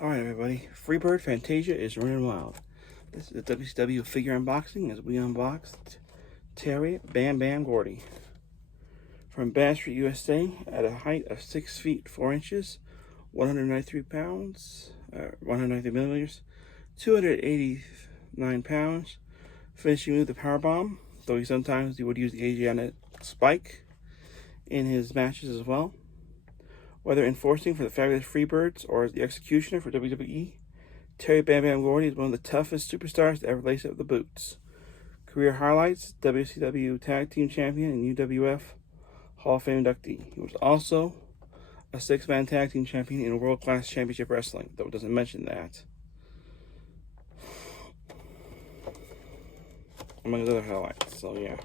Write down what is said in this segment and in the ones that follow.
Alright everybody, Freebird Fantasia is running wild. This is a WCW figure unboxing as we unboxed Terry Bam Bam Gordy. From Bad Street, USA, at a height of 6 feet 4 inches, 193 pounds, 193 millimeters, 289 pounds, finishing with the powerbomb, though he sometimes would use the Asiatic spike in his matches as well. Whether enforcing for the Fabulous Freebirds or as the executioner for WWE, Terry Bam Bam Gordy is one of the toughest superstars to ever lace up the boots. Career highlights: WCW Tag Team Champion and UWF Hall of Fame inductee. He was also a 6-man Tag Team Champion in World Class Championship Wrestling, though it doesn't mention that. Among his other highlights, so yeah.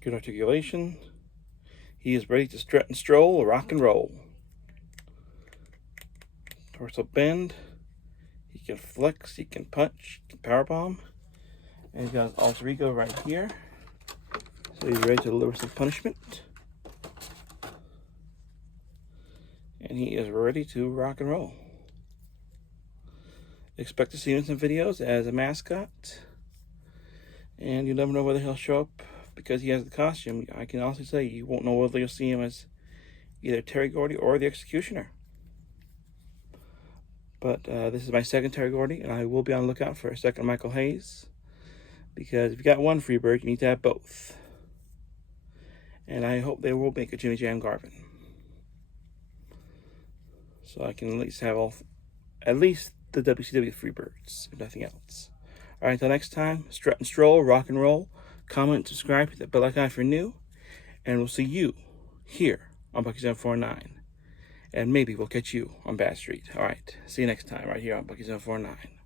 Good articulation. He is ready to strut and stroll, rock and roll. Torso bend. He can flex, he can punch, he can powerbomb. And he's got his alter ego right here. So he's ready to deliver some punishment. And he is ready to rock and roll. Expect to see him in some videos as a mascot. And you'll never know whether he'll show up because he has the costume. I can also say you won't know whether you'll see him as either Terry Gordy or the Executioner. But this is my second Terry Gordy, and I will be on the lookout for a second Michael Hayes. Because if you got one Freebird, you need to have both. And I hope they will make a Jimmy Jam Garvin. So I can at least have at least the WCW Freebirds, if nothing else. Alright, until next time, strut and stroll, rock and roll. Comment, subscribe, hit that bell icon if you're new. And we'll see you here on Bucky749. And maybe we'll catch you on Bad Street. Alright, see you next time right here on Bucky749.